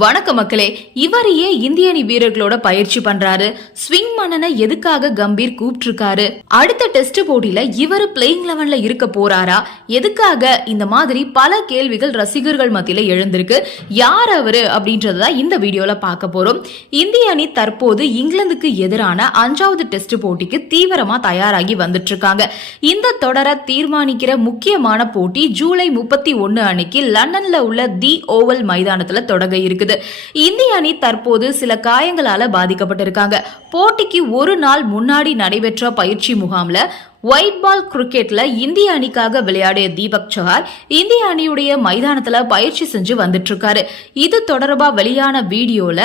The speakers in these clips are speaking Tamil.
வணக்க மக்களே இவரையே இந்திய அணி வீரர்களோட பயிற்சி பண்றாரு. ஸ்விங் மன்னனை எதுக்காக கம்பீர் கூப்பிட்டிருக்காரு? அடுத்த டெஸ்ட் போட்டியில இவர் பிளேயிங் லெவன்ல இருக்க போறாரா? எதுக்காக இந்த மாதிரி பல கேள்விகள் ரசிகர்கள் மத்தியில எழுந்திருக்கு? யார் அவரு அப்படின்றத இந்த வீடியோல பார்க்க போறோம். இந்திய அணி தற்போது இங்கிலாந்துக்கு எதிரான அஞ்சாவது டெஸ்ட் போட்டிக்கு தீவிரமா தயாராகி வந்துட்டு இருக்காங்க இந்த தொடரை தீர்மானிக்கிற முக்கியமான போட்டி ஜூலை முப்பத்தி ஒன்னு அன்னைக்கு லண்டன்ல உள்ள தி ஓவல் மைதானத்துல தொடங்க இருக்குது. இந்திய அணி தற்போது சில காயங்களால பாதிக்கப்பட்டிருக்காங்க. போட்டிக்கு ஒரு நாள் முன்னாடி நடைபெற்ற பயிற்சி முகாம்ல ஒயிட் பால் கிரிக்கெட்ல இந்திய அணிக்காக விளையாடிய தீபக் சஹார் இந்திய அணியுடைய மைதானத்துல பயிற்சி செஞ்சு வந்துட்டு இருக்காரு. இது தொடர்பா வெளியான வீடியோல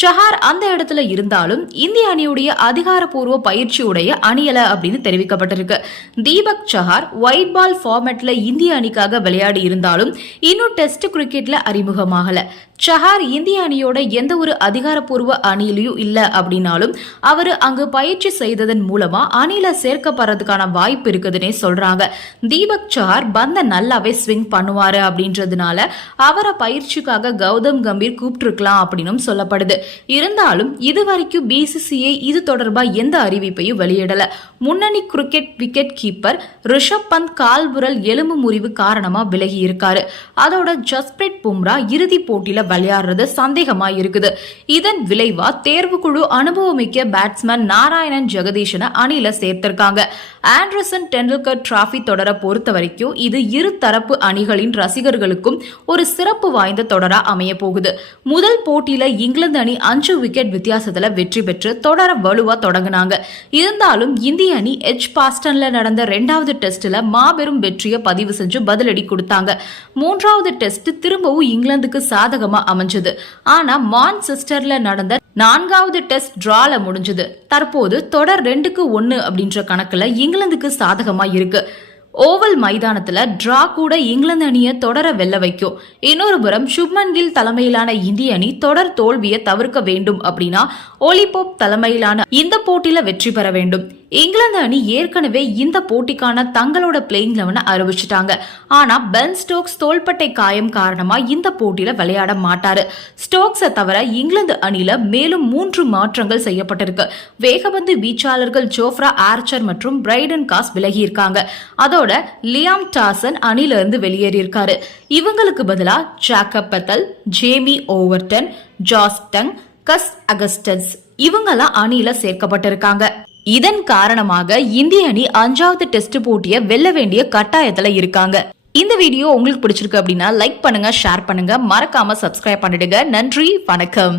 ஷஹார் அந்த இடத்துல இருந்தாலும் இந்திய அணியுடைய அதிகாரப்பூர்வ பயிற்சியுடைய அணியல அப்படின்னு தெரிவிக்கப்பட்டிருக்கு. தீபக் சஹார் ஒயிட் பால் ஃபார்மேட்ல இந்திய அணிக்காக விளையாடி இருந்தாலும் இன்னும் டெஸ்ட் கிரிக்கெட்ல அறிமுகமாகல. சஹார் இந்திய அணியோட எந்த ஒரு அதிகாரப்பூர்வ அணியிலையும் இல்ல அப்படின்னாலும் அவர் அங்கு பயிற்சி செய்ததன் மூலமா அணியில சேர்க்கப்படுறதுக்கான வாய்ப்பு இருக்குதுன்னே சொல்றாங்க. தீபக் சஹார் பந்த நல்லாவே ஸ்விங் பண்ணுவாரு அப்படின்றதுனால அவரை பயிற்சிக்காக கௌதம் கம்பீர் கூப்பிட்டுருக்கலாம் அப்படின்னும் சொல்லப்படுது. இருந்தாலும் இதுவரைக்கும் பிசிசிஐ இது தொடர்பா எந்த அறிவிப்பையும் வெளியிடல. முன்னணி cricket wicket keeper Rishabh Pant கால்புரல் எலும்பு முறிவு காரணமா விலகி இருக்காரு. அதோட ஜஸ்பிரீத் பும்ரா இறுதி போட்டியில விளையாடுறது சந்தேகமா இருக்குது. இதன் விளைவா தேர்வுக்குழு அனுபவமிக்க பேட்ஸ்மேன் நாராயணன் ஜெகதீஷனை அணியில சேர்த்திருக்காங்க. ஆண்டர்சன் டெண்டுல்கர் டிராஃபி தொடரை பொறுத்த வரைக்கும் இது இரு தரப்பு அணிகளின் ரசிகர்களுக்கும் ஒரு சிறப்பு வாய்ந்த தொடரா அமைய போகுது. முதல் போட்டியில இங்கிலாந்து அணி அஞ்சு விக்கெட் வித்தியாசத்துல வெற்றி பெற்று தொடர வலுவா தொடங்கினாங்க. இருந்தாலும் இந்திய அணி எச் பாஸ்டன்ல நடந்த ரெண்டாவது டெஸ்ட்ல மாபெரும் வெற்றியை பதிவு செஞ்சு பதிலடி கொடுத்தாங்க. மூன்றாவது டெஸ்ட் திரும்பவும் இங்கிலாந்துக்கு சாதகமா அமைஞ்சது. ஆனா மான்செஸ்டர்ல நடந்த நான்காவது டெஸ்ட் டிரால முடிஞ்சது. தற்போது தொடர் ரெண்டுக்கு ஒன்னு அப்படின்ற கணக்குல இங்கிலாந்துக்கு சாதகமா இருக்கு. ஓவல் மைதானத்துல டிரா கூட இங்கிலாந்து அணியை தொடர வெல்ல வைக்கும். இன்னொரு புறம் சுப்மன் கில் தலைமையிலான இந்திய அணி தொடர் தோல்வியை தவிர்க்க வேண்டும் அப்படின்னா ஒலிபோப் தலைமையிலான இந்த போட்டியில வெற்றி பெற வேண்டும். இங்கிலாந்து அணி ஏற்கனவே இந்த போட்டிக்கான தங்களோட பிளேயிங் லெவனை அறிவிச்சிட்டாங்க. ஆனா பென் ஸ்டோக்ஸ் தோள்பட்டை காயம் காரணமா இந்த போட்டியில விளையாட மாட்டாரு. ஸ்டோக்ஸை தவிர இங்கிலாந்து அணியில மேலும் மூன்று மாற்றங்கள் செய்யப்பட்டிருக்கு. வேகபந்து வீச்சாளர்கள் ஜோஃப்ரா ஆர்ச்சர் மற்றும் பிரைடன் காஸ் விலகி இருக்காங்க அதோட லியாம் டாசன் அணில இருந்து வெளியேறியிருக்காரு. இவங்களுக்கு பதிலா Jacob Bethell Jamie Overton Josh Tongue Gus அகஸ்டன்ஸ் இவங்கெல்லாம் அணியில சேர்க்கப்பட்டிருக்காங்க. இதன் காரணமாக இந்திய அணி அஞ்சாவது டெஸ்ட் போட்டியை வெல்ல வேண்டிய கட்டாயத்துல இருக்காங்க. இந்த வீடியோ உங்களுக்கு பிடிச்சிருக்கு அப்படின்னா லைக் பண்ணுங்க ஷேர் பண்ணுங்க. மறக்காம சப்ஸ்கிரைப் பண்ணிடுங்க. நன்றி வணக்கம்.